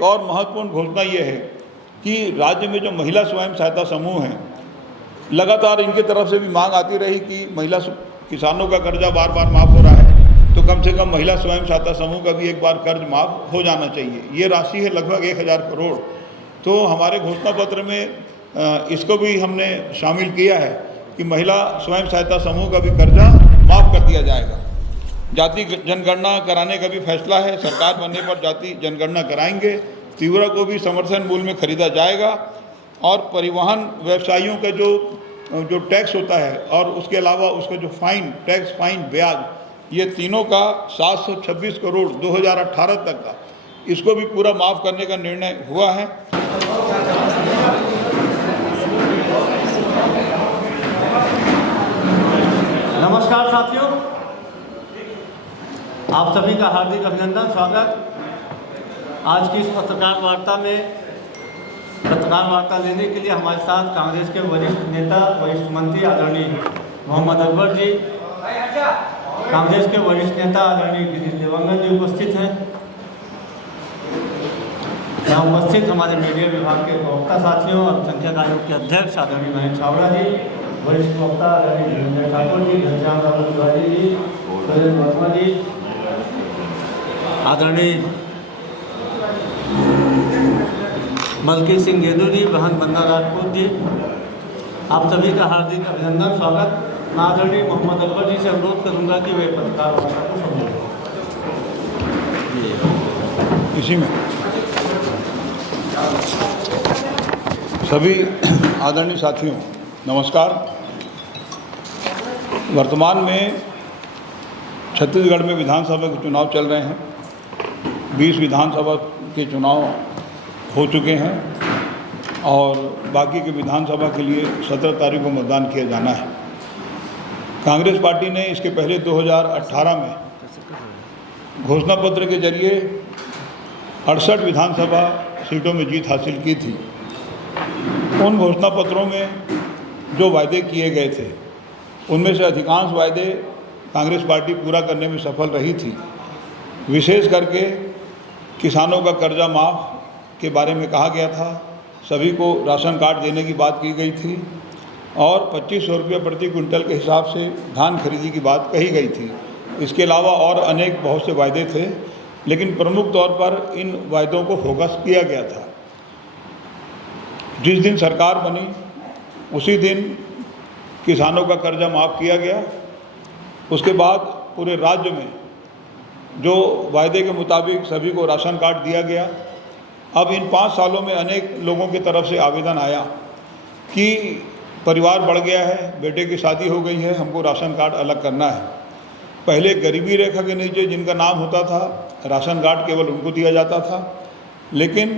एक और महत्वपूर्ण घोषणा ये है कि राज्य में जो महिला स्वयं सहायता समूह हैं, लगातार इनकी तरफ से भी मांग आती रही कि महिला किसानों का कर्जा बार बार माफ़ हो रहा है, तो कम से कम महिला स्वयं सहायता समूह का भी एक बार कर्ज माफ़ हो जाना चाहिए। ये राशि है लगभग 1000 करोड़। तो हमारे घोषणा पत्र में इसको भी हमने शामिल किया है कि महिला स्वयं सहायता समूह का भी कर्जा माफ़ कर दिया जाएगा। जाति जनगणना कराने का भी फैसला है, सरकार बनने पर जाति जनगणना कराएंगे। तीवरा को भी समर्थन मूल्य में खरीदा जाएगा और परिवहन व्यवसायियों का जो टैक्स होता है और उसके अलावा उसका जो फाइन, टैक्स, फाइन, ब्याज, ये तीनों का 726 करोड़ 2018 तक का, इसको भी पूरा माफ़ करने का निर्णय हुआ है। नमस्कार साथियों, आप सभी का हार्दिक अभिनंदन, स्वागत। आज की इस पत्रकार वार्ता लेने के लिए हमारे साथ कांग्रेस के वरिष्ठ नेता, वरिष्ठ मंत्री आदरणीय मोहम्मद अकबर जी, कांग्रेस के वरिष्ठ नेता आदरणीय गिरीश देवांगन जी उपस्थित हैं। यहाँ उपस्थित हमारे मीडिया विभाग के प्रवक्ता साथियों, अल्पसंख्यक आयोग के अध्यक्ष आदरणीय महेश छाबड़ा जी, वरिष्ठ प्रवक्ता आदरणीय धीरेन्द्र ठाकुर जी, घनश्याम राहुल तिवारी जी, सुरेंद्र वर्मा जी, आदरणीय मलकी सिंह गेदू जी, बहन बंदा राजपूत जी, आप सभी का हार्दिक अभिनंदन, स्वागत। मैं आदरणीय मोहम्मद अकबर जी से अनुरोध करूंगा कि वे पत्रकार वार्ता को संबोधित इसी में सभी आदरणीय साथियों नमस्कार। वर्तमान में छत्तीसगढ़ में विधानसभा के चुनाव चल रहे हैं। 20 विधानसभा के चुनाव हो चुके हैं और बाकी के विधानसभा के लिए 17 तारीख को मतदान किया जाना है। कांग्रेस पार्टी ने इसके पहले 2018 में घोषणा पत्र के जरिए 68 विधानसभा सीटों में जीत हासिल की थी। उन घोषणा पत्रों में जो वायदे किए गए थे, उनमें से अधिकांश वायदे कांग्रेस पार्टी पूरा करने में सफल रही थी। विशेष करके किसानों का कर्जा माफ़ के बारे में कहा गया था, सभी को राशन कार्ड देने की बात की गई थी और 2500 रुपये प्रति क्विंटल के हिसाब से धान खरीदी की बात कही गई थी। इसके अलावा और अनेक बहुत से वायदे थे, लेकिन प्रमुख तौर पर इन वायदों को फोकस किया गया था। जिस दिन सरकार बनी उसी दिन किसानों का कर्जा माफ़ किया गया। उसके बाद पूरे राज्य में जो वायदे के मुताबिक सभी को राशन कार्ड दिया गया। अब इन 5 सालों में अनेक लोगों की तरफ से आवेदन आया कि परिवार बढ़ गया है, बेटे की शादी हो गई है, हमको राशन कार्ड अलग करना है। पहले गरीबी रेखा के नीचे जिनका नाम होता था, राशन कार्ड केवल उनको दिया जाता था, लेकिन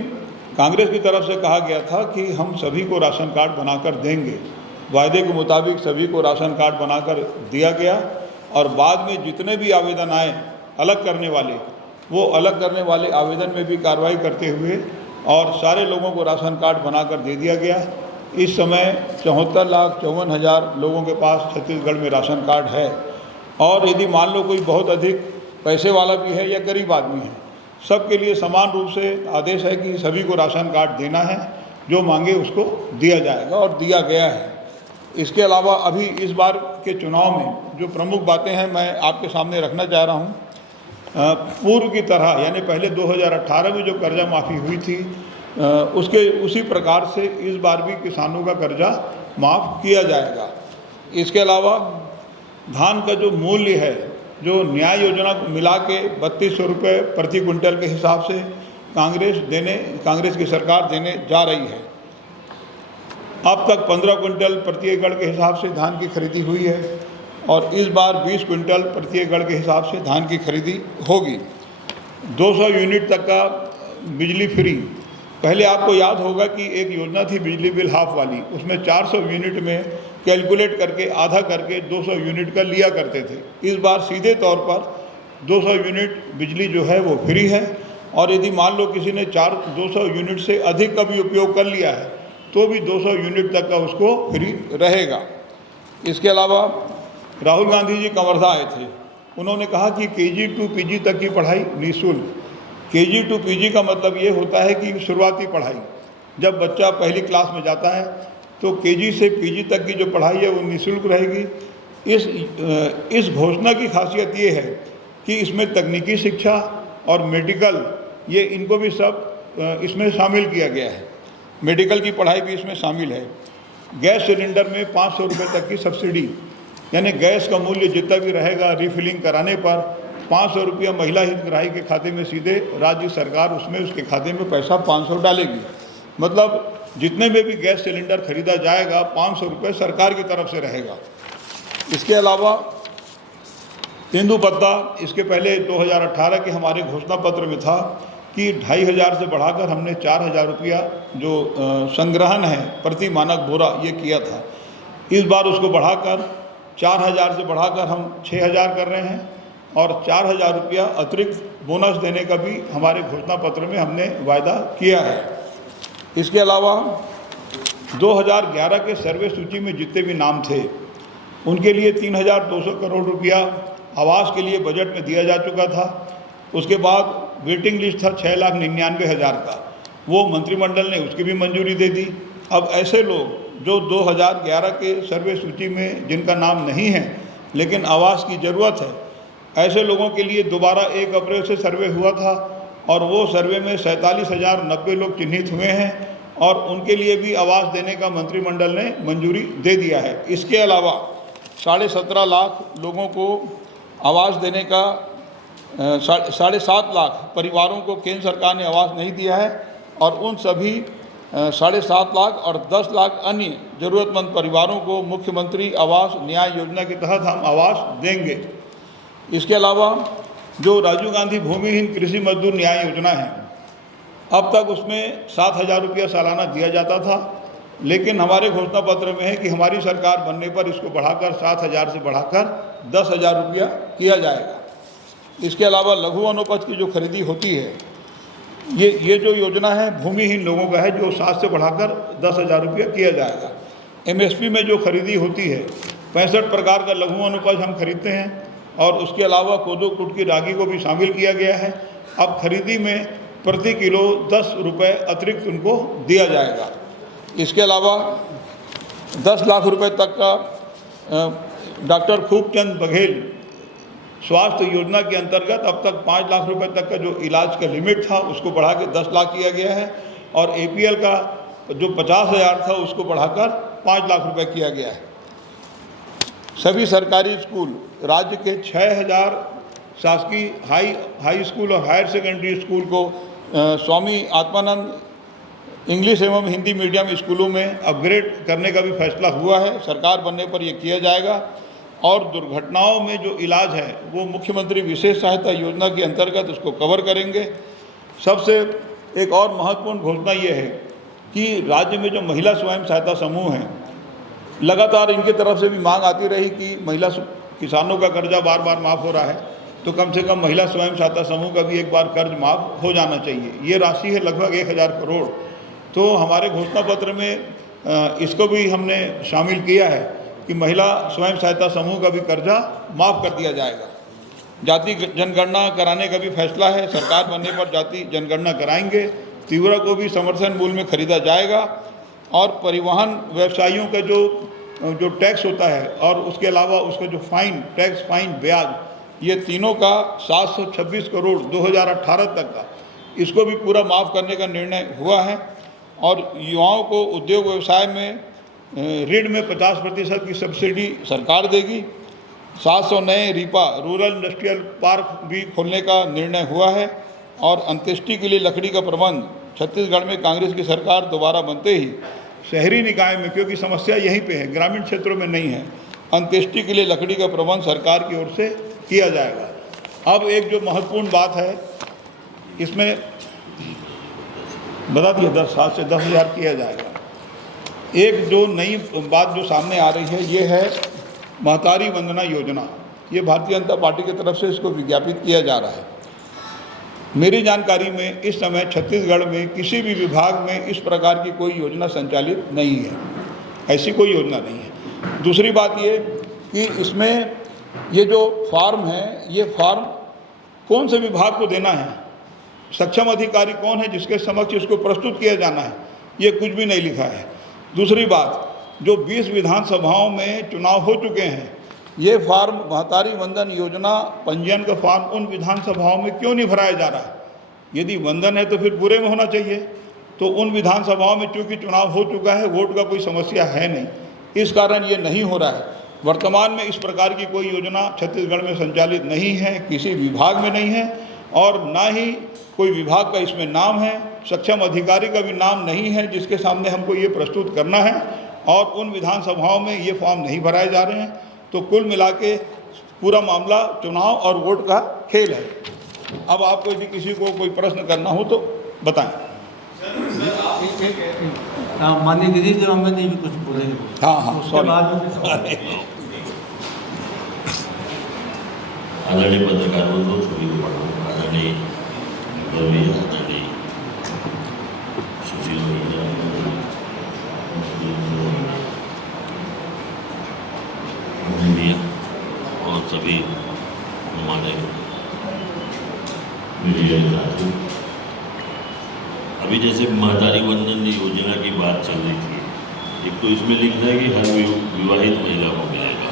कांग्रेस की तरफ से कहा गया था कि हम सभी को राशन कार्ड बनाकर देंगे। वायदे के मुताबिक सभी को राशन कार्ड बनाकर दिया गया और बाद में जितने भी आवेदन आए अलग करने वाले, वो अलग करने वाले आवेदन में भी कार्रवाई करते हुए और सारे लोगों को राशन कार्ड बनाकर दे दिया गया। इस समय 74,54,000 लोगों के पास छत्तीसगढ़ में राशन कार्ड है और यदि मान लो कोई बहुत अधिक पैसे वाला भी है या गरीब आदमी है, सबके लिए समान रूप से आदेश है कि सभी को राशन कार्ड देना है, जो मांगे उसको दिया जाएगा और दिया गया है। इसके अलावा अभी इस बार के चुनाव में जो प्रमुख बातें हैं मैं आपके सामने रखना चाह रहा हूँ। पूर्व की तरह यानी पहले 2018 में जो कर्जा माफ़ी हुई थी उसके उसी प्रकार से इस बार भी किसानों का कर्जा माफ़ किया जाएगा। इसके अलावा धान का जो मूल्य है, जो न्याय योजना मिला के 3200 रुपये प्रति क्विंटल के हिसाब से कांग्रेस की सरकार देने जा रही है। अब तक 15 क्विंटल प्रति एकड़ के हिसाब से धान की खरीदी हुई है और इस बार 20 क्विंटल प्रति एकड़ के हिसाब से धान की खरीदी होगी। 200 यूनिट तक का बिजली फ्री। पहले आपको याद होगा कि एक योजना थी बिजली बिल हाफ वाली, उसमें 400 यूनिट में कैलकुलेट करके आधा करके 200 यूनिट का लिया करते थे। इस बार सीधे तौर पर 200 यूनिट बिजली जो है वो फ्री है और यदि मान लो किसी ने 200 यूनिट से अधिक का भी उपयोग कर लिया है तो भी 200 यूनिट तक का उसको फ्री रहेगा। इसके अलावा राहुल गांधी जी कवर्धा आए थे, उन्होंने कहा कि KG to PG तक की पढ़ाई निःशुल्क। केजी टू पीजी का मतलब ये होता है कि शुरुआती पढ़ाई, जब बच्चा पहली क्लास में जाता है तो केजी से पीजी तक की जो पढ़ाई है वो निःशुल्क रहेगी। इस घोषणा की खासियत ये है कि इसमें तकनीकी शिक्षा और मेडिकल, ये इनको भी सब इसमें शामिल किया गया है। मेडिकल की पढ़ाई भी इसमें शामिल है। गैस सिलेंडर में 500 रुपये तक की सब्सिडी, यानी गैस का मूल्य जितना भी रहेगा रिफिलिंग कराने पर 500 रुपया महिला हितग्राही के खाते में सीधे राज्य सरकार उसमें उसके खाते में पैसा 500 डालेगी। मतलब जितने में भी गैस सिलेंडर खरीदा जाएगा 500 रुपये सरकार की तरफ से रहेगा। इसके अलावा तेंदुपत्ता, इसके पहले 2018 के हमारे घोषणा पत्र में था कि 2500 से बढ़ाकर हमने 4000 रुपया जो संग्रहण है प्रति मानक बोरा ये किया था। इस बार उसको बढ़ाकर 4000 से बढ़ाकर हम 6000 कर रहे हैं और 4000 रुपया अतिरिक्त बोनस देने का भी हमारे घोषणा पत्र में हमने वायदा किया है। इसके अलावा 2011 के सर्वे सूची में जितने भी नाम थे उनके लिए 3200 करोड़ रुपया आवास के लिए बजट में दिया जा चुका था। उसके बाद वेटिंग लिस्ट था 6,99,000 का, वो मंत्रिमंडल ने उसकी भी मंजूरी दे दी। अब ऐसे लोग जो 2011 के सर्वे सूची में जिनका नाम नहीं है लेकिन आवास की ज़रूरत है, ऐसे लोगों के लिए दोबारा 1 अप्रैल से सर्वे हुआ था और वो सर्वे में 47,090 लोग चिन्हित हुए हैं और उनके लिए भी आवास देने का मंत्रिमंडल ने मंजूरी दे दिया है। इसके अलावा 17.5 लाख लोगों को आवास देने का 7.5 लाख परिवारों को केंद्र सरकार ने आवास नहीं दिया है और उन सभी 7.5 लाख और 10 लाख अन्य ज़रूरतमंद परिवारों को मुख्यमंत्री आवास न्याय योजना के तहत हम आवास देंगे। इसके अलावा जो राजीव गांधी भूमिहीन कृषि मजदूर न्याय योजना है, अब तक उसमें 7,000 रुपया सालाना दिया जाता था, लेकिन हमारे घोषणा पत्र में है कि हमारी सरकार बनने पर इसको बढ़ाकर 7,000 से बढ़ाकर 10,000 रुपया किया जाएगा। इसके अलावा लघु वनोपज की जो खरीदी होती है, ये जो योजना है भूमिहीन लोगों का है, जो 7 से बढ़ाकर 10,000 रुपया किया जाएगा। MSP में जो खरीदी होती है 65 प्रकार का लघु वनोपज हम खरीदते हैं और उसके अलावा कोदो कुटकी रागी को भी शामिल किया गया है। अब खरीदी में प्रति किलो 10 रुपये अतिरिक्त उनको दिया जाएगा। इसके अलावा 10 लाख रुपए तक का डॉक्टर खूबचंद बघेल स्वास्थ्य योजना के अंतर्गत अब तक 5 लाख रुपए तक का जो इलाज का लिमिट था उसको बढ़ा के 10 लाख किया गया है और APL का जो 50,000 था उसको बढ़ाकर 5 लाख रुपए किया गया है। सभी सरकारी स्कूल, राज्य के 6,000 शासकीय हाई स्कूल और हायर सेकेंडरी स्कूल को स्वामी आत्मानंद इंग्लिश एवं हिंदी मीडियम स्कूलों में अपग्रेड करने का भी फैसला हुआ है। सरकार बनने पर यह किया जाएगा और दुर्घटनाओं में जो इलाज है वो मुख्यमंत्री विशेष सहायता योजना के अंतर्गत उसको कवर करेंगे। सबसे एक और महत्वपूर्ण घोषणा ये है कि राज्य में जो महिला स्वयं सहायता समूह हैं, लगातार इनकी तरफ से भी मांग आती रही कि महिला किसानों का कर्जा बार बार माफ़ हो रहा है, तो कम से कम महिला स्वयं सहायता समूह का भी एक बार कर्ज माफ़ हो जाना चाहिए। ये राशि है लगभग 1,000 करोड़। तो हमारे घोषणा पत्र में इसको भी हमने शामिल किया है कि महिला स्वयं सहायता समूह का भी कर्जा माफ़ कर दिया जाएगा। जाति जनगणना कराने का भी फैसला है, सरकार बनने पर जाति जनगणना कराएंगे। तीवरा को भी समर्थन मूल्य में खरीदा जाएगा और परिवहन व्यवसायियों का जो टैक्स होता है और उसके अलावा उसका जो टैक्स फाइन ब्याज, ये तीनों का 726 करोड़ 2018 तक का, इसको भी पूरा माफ़ करने का निर्णय हुआ है। और युवाओं को उद्योग व्यवसाय में ऋण में 50% की सब्सिडी सरकार देगी। 700 नए रीपा रूरल इंडस्ट्रियल पार्क भी खोलने का निर्णय हुआ है और अंत्येष्टि के लिए लकड़ी का प्रबंध छत्तीसगढ़ में कांग्रेस की सरकार दोबारा बनते ही शहरी निकाय में, क्योंकि समस्या यहीं पे है, ग्रामीण क्षेत्रों में नहीं है, अंत्येष्टि के लिए लकड़ी का प्रबंध सरकार की ओर से किया जाएगा। अब एक जो महत्वपूर्ण बात है, इसमें बता दिया 7 से 10,000 किया जाएगा। एक जो नई बात जो सामने आ रही है ये है महतारी वंदना योजना। ये भारतीय जनता पार्टी की तरफ से इसको विज्ञापित किया जा रहा है। मेरी जानकारी में इस समय छत्तीसगढ़ में किसी भी विभाग में इस प्रकार की कोई योजना संचालित नहीं है, ऐसी कोई योजना नहीं है। दूसरी बात ये कि इसमें ये जो फॉर्म है, ये फॉर्म कौन से विभाग को देना है, सक्षम अधिकारी कौन है जिसके समक्ष इसको प्रस्तुत किया जाना है, ये कुछ भी नहीं लिखा है। दूसरी बात, जो 20 विधानसभाओं में चुनाव हो चुके हैं, ये फॉर्म महतारी वंदन योजना पंजीयन का फॉर्म उन विधानसभाओं में क्यों नहीं भराया जा रहा है? यदि वंदन है तो फिर पूरे में होना चाहिए। तो उन विधानसभाओं में चूँकि चुनाव हो चुका है, वोट का कोई समस्या है नहीं, इस कारण ये नहीं हो रहा है। वर्तमान में इस प्रकार की कोई योजना छत्तीसगढ़ में संचालित नहीं है, किसी विभाग में नहीं है, और ना ही कोई विभाग का इसमें नाम है, सक्षम अधिकारी का भी नाम नहीं है जिसके सामने हमको ये प्रस्तुत करना है, और उन विधानसभाओं में ये फॉर्म नहीं भराए जा रहे हैं। तो कुल मिला के पूरा मामला चुनाव और वोट का खेल है। अब आपको यदि किसी को कोई प्रश्न करना हो तो बताएं। माननीय गिरीश देवांगन जी भी कुछ बोलेंगे। हाँ, उसके बाद आदरणीय पत्रकार बंधु, सभी को प्रणाम। आदरणीय भैया, आदरणीय सुशील भैया, मीडिया और सभी हमारे मीडिया के साथी, अभी जैसे महतारी वंदन योजना की बात चल रही थी, एक तो इसमें लिखा है कि हर विवाहित महिला को मिलेगा।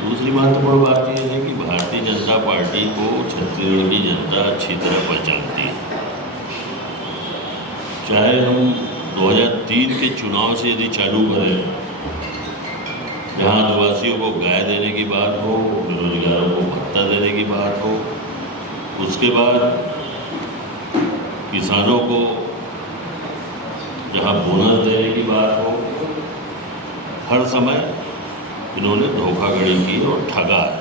दूसरी महत्वपूर्ण बात यह है कि भारतीय जनता पार्टी को छत्तीसगढ़ की जनता अच्छी तरह पहचानती है। चाहे हम 2003 के चुनाव से यदि चालू करें, जहाँ आदिवासियों को गाय देने की बात हो, बेरोजगारों को भत्ता देने की बात हो, उसके बाद किसानों को जहाँ बोनस देने की बात हो, हर समय इन्होंने धोखाधड़ी की और ठगा है।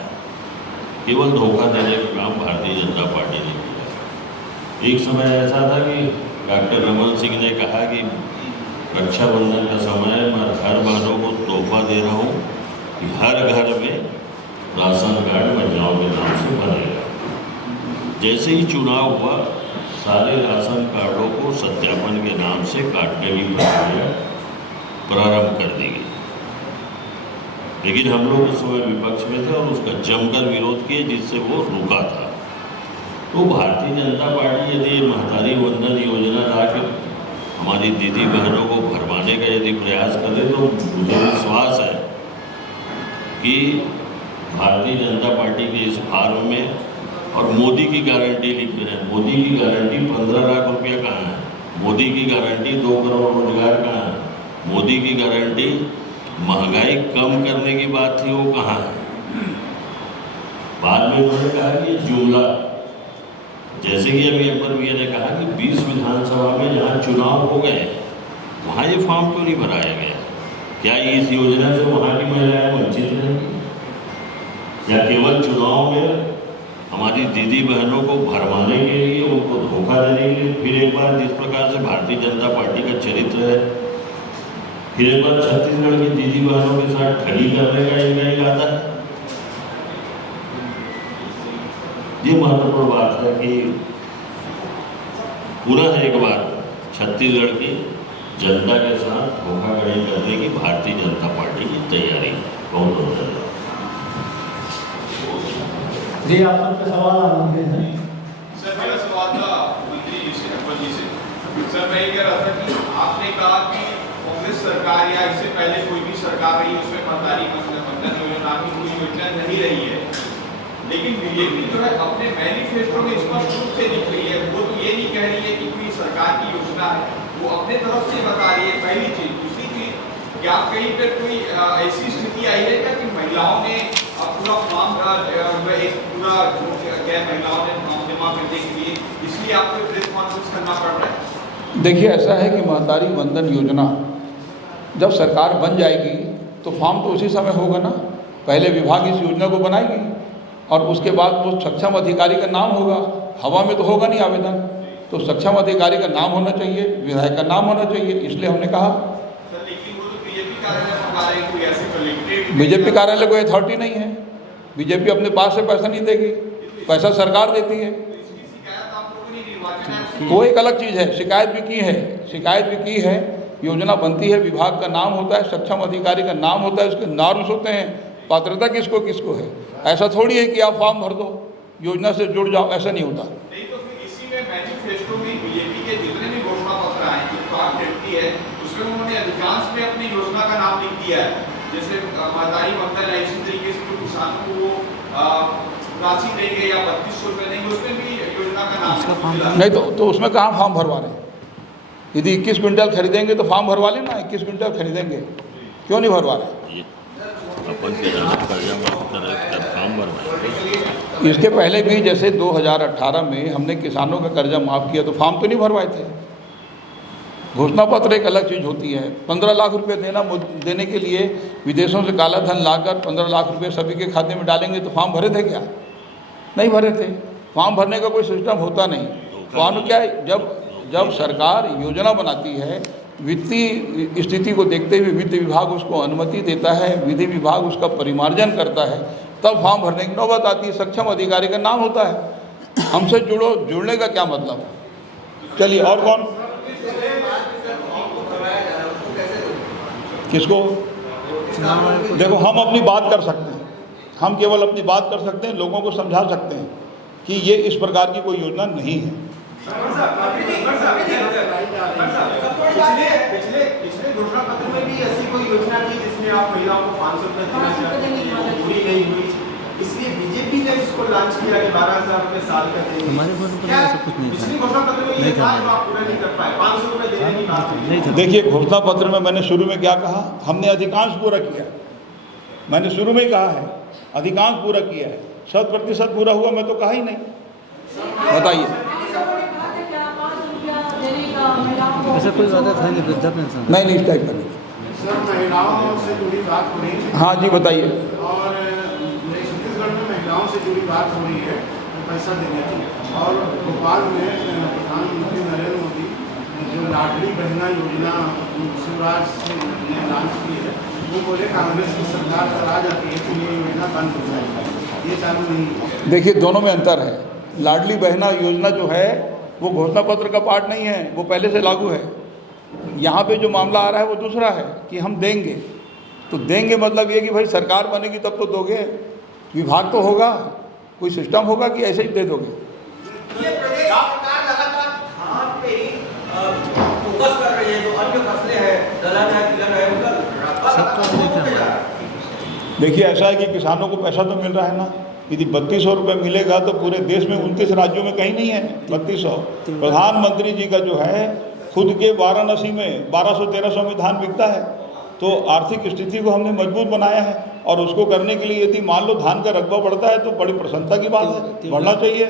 केवल धोखा देने का काम भारतीय जनता पार्टी ने किया। एक समय ऐसा था कि डॉक्टर रमन सिंह ने कहा कि रक्षाबंधन का समय मैं हर बहनों को तोहफा दे रहा हूँ कि हर घर में राशन कार्ड महिलाओं के नाम से बनेगा। जैसे ही चुनाव हुआ, सारे राशन कार्डों को सत्यापन के नाम से काटने की प्रक्रिया प्रारंभ कर दी गई। लेकिन हम लोग उस समय विपक्ष में थे और उसका जमकर विरोध किए, जिससे वो रुका था। तो भारतीय जनता पार्टी यदि महतारी वंदन योजना लाकर हमारी दीदी बहनों को भरवाने का यदि प्रयास करे, तो मुझे विश्वास है कि भारतीय जनता पार्टी के इस फॉर्म में, और मोदी की गारंटी लिख रहे हैं, मोदी की गारंटी 15 लाख रुपया कहाँ है? मोदी की गारंटी 2 करोड़ रोजगार कहाँ है? मोदी की गारंटी महंगाई कम करने की बात थी, वो कहाँ है? बाद में उन्होंने कहा कि जुमला, जैसे कि अभी अकबर भैया ने कहा कि 20 विधानसभा में जहाँ चुनाव हो गए, वहाँ ये फॉर्म क्यों नहीं भराया गया? क्या इस योजना से वहाँ की महिलाएं वंचित रहेंगी, या केवल चुनाव में हमारी दीदी बहनों को भरवाने के लिए, उनको धोखा देने के लिए? फिर एक बार जिस प्रकार से भारतीय जनता पार्टी का चरित्र है, फिर एक बार छत्तीसगढ़ की दीदी बहनों के साथ ठगी करने का इनका इरादा है। ये महत्वपूर्ण बात है कि पुनः एक बार छत्तीसगढ़ की जनता के साथ धोखाधड़ी करने की भारतीय जनता पार्टी की तैयारी है। बहुत बहुत धन्यवाद। जी, आप सबके सवाल आने हैं। सर, मेरा सवाल था मंत्री जी से, अकबर जी से। सर, मैं ये कह रहा था कि आपने कहा कि कांग्रेस सरकार या इससे पहले कोई भी सरकार रही, उसमें महतारी वंदन योजना की कोई योजना नहीं रही है, लेकिन बीजेपी जो है अपने मैनिफेस्टो में स्पष्ट रूप से लिख रही है। वो तो ये नहीं कह रही है कि कोई सरकार की योजना है, वो अपने तरफ से बता रही है, पहली चीज। दूसरी चीज, क्या कहीं पर कोई ऐसी स्थिति आई है क्या कि महिलाओं ने पूरा फॉर्म एक पूरा क्या महिलाओं ने फॉर्म जमा करने के लिए, इसलिए आपको प्रेस कॉन्फ्रेंस करना पड़ रहा है? देखिए, ऐसा है कि महतारी वंदन योजना जब सरकार बन जाएगी तो फॉर्म तो उसी समय होगा ना। पहले विभाग इस योजना को बनाएगी और उसके बाद वो सक्षम अधिकारी का नाम होगा। हवा में तो होगा नहीं आवेदन, तो सक्षम अधिकारी का नाम होना चाहिए, विधायक का नाम होना चाहिए। इसलिए हमने कहा सर, लेकिन वो तो बीजेपी कार्यालय मंगा रहे हैं, कोई ऐसे कलेक्ट्रेट, बीजेपी कार्यालय को अथॉरिटी नहीं है। बीजेपी अपने पास से पैसा नहीं देगी, पैसा सरकार देती है। इसकी शिकायत आप लोगों ने निर्वाचन आयोग से वो एक अलग चीज़ है, शिकायत भी की है। योजना बनती है, विभाग का नाम होता है, सक्षम अधिकारी का नाम होता है, उसके नॉर्म्स होते हैं, पात्रता किसको किसको है। ऐसा थोड़ी है कि आप फॉर्म भर दो, योजना से जुड़ जाओ, ऐसा नहीं होता। नहीं, तो फिर इसी में की है उसमें उन्होंने अधिकांश में अपनी योजना का नाम लिख दिया है, जैसे महतारी मंथन है, इसी तरीके से जो किसानों को वो राशि देंगे या 3200 रुपये देंगे, उसमें भी योजना का नाम मिला। नहीं तो उसमें कहाँ फॉर्म भरवा रहे हैं? यदि 21 क्विंटल खरीदेंगे तो फॉर्म भरवा लेना, 21 क्विंटल खरीदेंगे क्यों नहीं भरवा रहे? ये अपन के कर्जा माफ करे तब काम भरवाएंगे। इसके पहले भी जैसे 2018 में हमने किसानों का कर्जा माफ़ किया तो फॉर्म तो नहीं भरवाए थे। घोषणा पत्र एक अलग चीज़ होती है। 15 लाख रुपए देने के लिए विदेशों से काला धन लाकर 15 लाख रुपए सभी के खाते में डालेंगे तो फॉर्म भरे थे क्या? नहीं भरे थे। फॉर्म भरने का कोई सिस्टम होता नहीं। फॉर्म क्या है, जब सरकार योजना बनाती है, वित्तीय स्थिति को देखते हुए वित्त विभाग उसको अनुमति देता है, विधि विभाग उसका परिमार्जन करता है, तब फॉर्म भरने की नौबत आती है। सक्षम अधिकारी का नाम होता है। हमसे जुड़ने का क्या मतलब? चलिए और कौन? किसको? देखो, हम अपनी बात कर सकते हैं, हम केवल अपनी बात कर सकते हैं, लोगों को समझा सकते हैं कि ये इस प्रकार की कोई योजना नहीं है। पिछले घोषणा पत्र में भी ऐसी कोई योजना थी जिसमें आप महिलाओं को 500 रुपये देना चाहते थे, वो पूरी नहीं हुई, इसलिए बीजेपी ने इसको लॉन्च किया कि 12,000 रुपये साल का देंगे। हमारे घोषणा पत्र में ऐसा कुछ नहीं था। पिछली घोषणा पत्र में ये था जो आप पूरा नहीं कर पाए, 500 रुपये देने की बात नहीं था। देखिए, घोषणा पत्र में मैंने शुरू में क्या कहा? हमने अधिकांश पूरा किया। मैंने शुरू में ही कहा है अधिकांश पूरा किया है। 100% पूरा हुआ मैं तो कहा ही नहीं। बताइए, ऐसा कोई वादा था नहीं वृद्धा पेंशन? नहीं इस टाइप का नहीं। सर, महिलाओं से जुड़ी बात हो रही है। हाँ जी, बताइए। और छत्तीसगढ़ में महिलाओं से जुड़ी बात हो रही है पैसा देने की, और भोपाल में प्रधानमंत्री नरेंद्र मोदी जो लाडली बहना योजना शिवराज से लॉन्च की है, वो बोले कांग्रेस की सरकार पर आ जाती है तो ये योजना बंद हो जाएगी, ये चालू नहीं है। देखिए, दोनों में अंतर है। लाडली बहना योजना जो है वो घोषणा पत्र का पार्ट नहीं है, वो पहले से लागू है। यहाँ पे जो मामला आ रहा है वो दूसरा है कि हम देंगे। तो देंगे मतलब ये कि भाई सरकार बनेगी तब तो दोगे, विभाग तो होगा, कोई सिस्टम होगा कि ऐसे ही दे दोगे? ये प्रदेश सरकार लगातार धान पे ही फोकस कर रही है, जो अन्य फसलें हैं, दलहन है, तिलहन है, उनका देखिए, ऐसा है कि किसानों को पैसा तो मिल रहा है ना। यदि 3200 रुपये मिलेगा तो पूरे देश में 29 राज्यों में कहीं नहीं है 3200। प्रधानमंत्री जी का जो है खुद के वाराणसी में 1200-1300 में धान बिकता है। तो आर्थिक स्थिति को हमने मजबूत बनाया है, और उसको करने के लिए यदि मान लो धान का रकबा बढ़ता है तो बड़ी प्रसन्नता की बात है, बढ़ना चाहिए।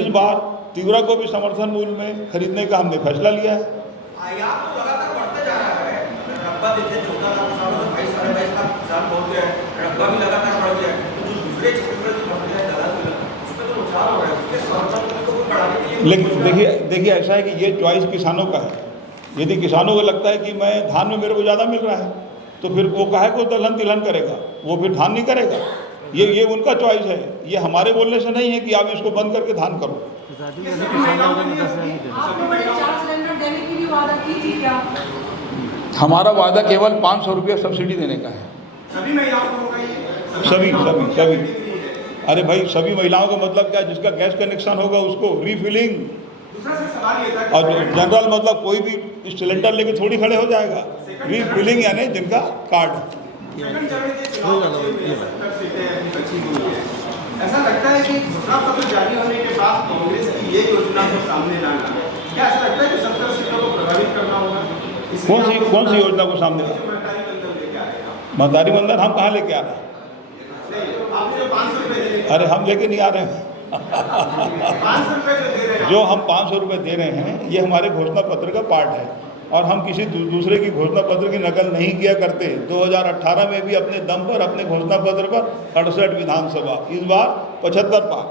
इस बार तिवरा को भी समर्थन मूल्य में खरीदने का हमने फैसला लिया है। आयात तो लगातार बढ़ते जा रहा है। रकबा देखिए 14 लाख किसानों से 22-22 लाख किसान पहुंच गए, रकबा भी लगातार बढ़ गया है। तो जो दूसरे क्षेत्र की फसलें हैं दलहन, उसमें तो नुकसान हो रहा है, उसके समर्थन को बढ़ाने के लिए। लेकिन देखिए ऐसा है कि ये चॉइस किसानों का है। यदि किसानों को लगता है कि मैं धान में मेरे को ज़्यादा मिल रहा है तो फिर वो काहे को दलहन तिलहन करेगा, वो फिर धान नहीं करेगा। ये उनका चॉइस है, ये हमारे बोलने से नहीं है कि आप इसको बंद करके धान करो। हमारा वादा केवल 500 रुपये सब्सिडी देने का है। सभी महिलाओं को होगा ये? सभी। अरे भाई, सभी महिलाओं का मतलब क्या? जिसका गैस कनेक्शन होगा उसको रिफिलिंग। दूसरा से सवाल ये था कि और जनरल मतलब कोई भी सिलेंडर लेके थोड़ी खड़े हो जाएगा। रिफिलिंग यानी जिनका कार्ड। सेकंड चरण के चुनाव बचे हुए हैं, 70 सीटें अभी बची हुई हैं। ऐसा लगता है कि घोषणा पत्र जारी होने के बाद कांग्रेस की ये योजना को सामने लाना, क्या ऐसा लगता है कि 70 सीटों को प्रभावित करना होगा? कौन सी योजना को सामने? महतारी बंधन लेके आ रहे हैं। महतारी बंधन हम कहाँ लेके आ रहे हैं? आपने जो 500 रुपये दे रहे अरे हम लेके नहीं आ रहे हैं। 500 रुपये जो दे रहे हैं, जो हम 500 रुपये दे रहे हैं ये हमारे घोषणा पत्र का पार्ट है, और हम किसी दूसरे की घोषणा पत्र की नकल नहीं किया करते। 2018 में भी अपने दम पर अपने घोषणा पत्र पर 68 विधानसभा, इस बार 75 पार।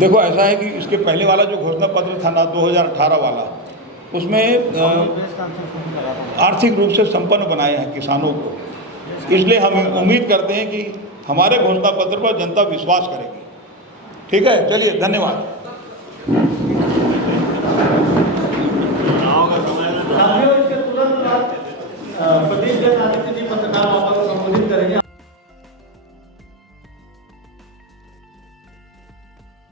देखो, ऐसा है कि इसके पहले वाला जो घोषणा पत्र था ना 2018 वाला, उसमें आर्थिक रूप से संपन्न बनाए हैं किसानों को। इसलिए हम उम्मीद करते हैं कि हमारे घोषणा पत्र पर जनता विश्वास करेगी। ठीक है, चलिए, धन्यवाद। साथियों, इसके तुरंत बाद प्रदीप जैन आदित्य जी पत्रकार